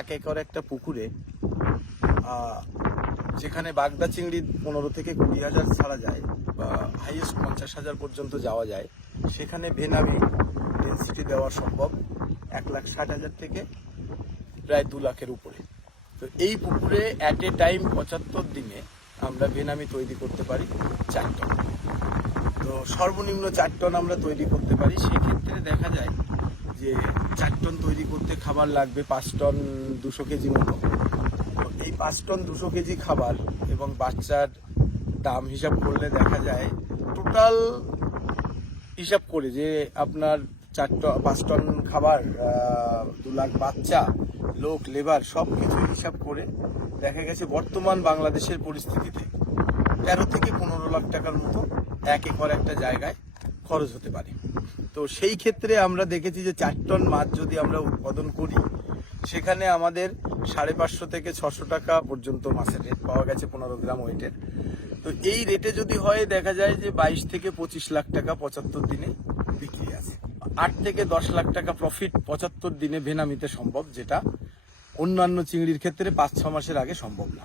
এক একর একটা পুকুরে যেখানে বাগদা চিংড়ি 15 থেকে 20,000 ছাড়া যায় বা হাইয়েস্ট 50,000 পর্যন্ত যাওয়া যায়, সেখানে ভেনামি ডেন্সিটি দেওয়া সম্ভব 1,60,000 থেকে প্রায় 2 লাখের উপরে। তো এই পুকুরে অ্যাট এ টাইম 75 দিনে আমরা ভেনামি তৈরি করতে পারি 4 টন। তো সর্বনিম্ন 4 টন আমরা তৈরি করতে পারি। সেক্ষেত্রে দেখা যায় যে 4 টন তৈরি করতে খাবার লাগবে 5 টন 200 কেজি মতো। এই 5 টন 200 কেজি খাবার এবং বাচ্চার দাম হিসাব করলে দেখা যায় টোটাল হিসাব করে যে আপনার 5 টন খাবার, 2 লাখ বাচ্চা, লোক, লেবার সব কিছু হিসাব করে দেখা গেছে বর্তমান বাংলাদেশের পরিস্থিতিতে 13 থেকে 15 লাখ টাকার মতো 1 একর একটা জায়গায় খরচ হতে পারে। তো সেই ক্ষেত্রে আমরা দেখেছি যে 4 টন মাছ যদি আমরা উৎপাদন করি, সেখানে আমাদের 550 থেকে 600 টাকা পর্যন্ত মাছের রেট পাওয়া গেছে 15 গ্রাম ওয়েটের। তো এই রেটে যদি হয় দেখা যায় যে 22 থেকে 25 লাখ টাকা 75 দিনে বিক্রি আছে। 8 থেকে 10 লাখ টাকা প্রফিট 75 দিনে ভেনামিতে সম্ভব, যেটা অন্যান্য চিংড়ির ক্ষেত্রে 5-6 মাসের আগে সম্ভব না।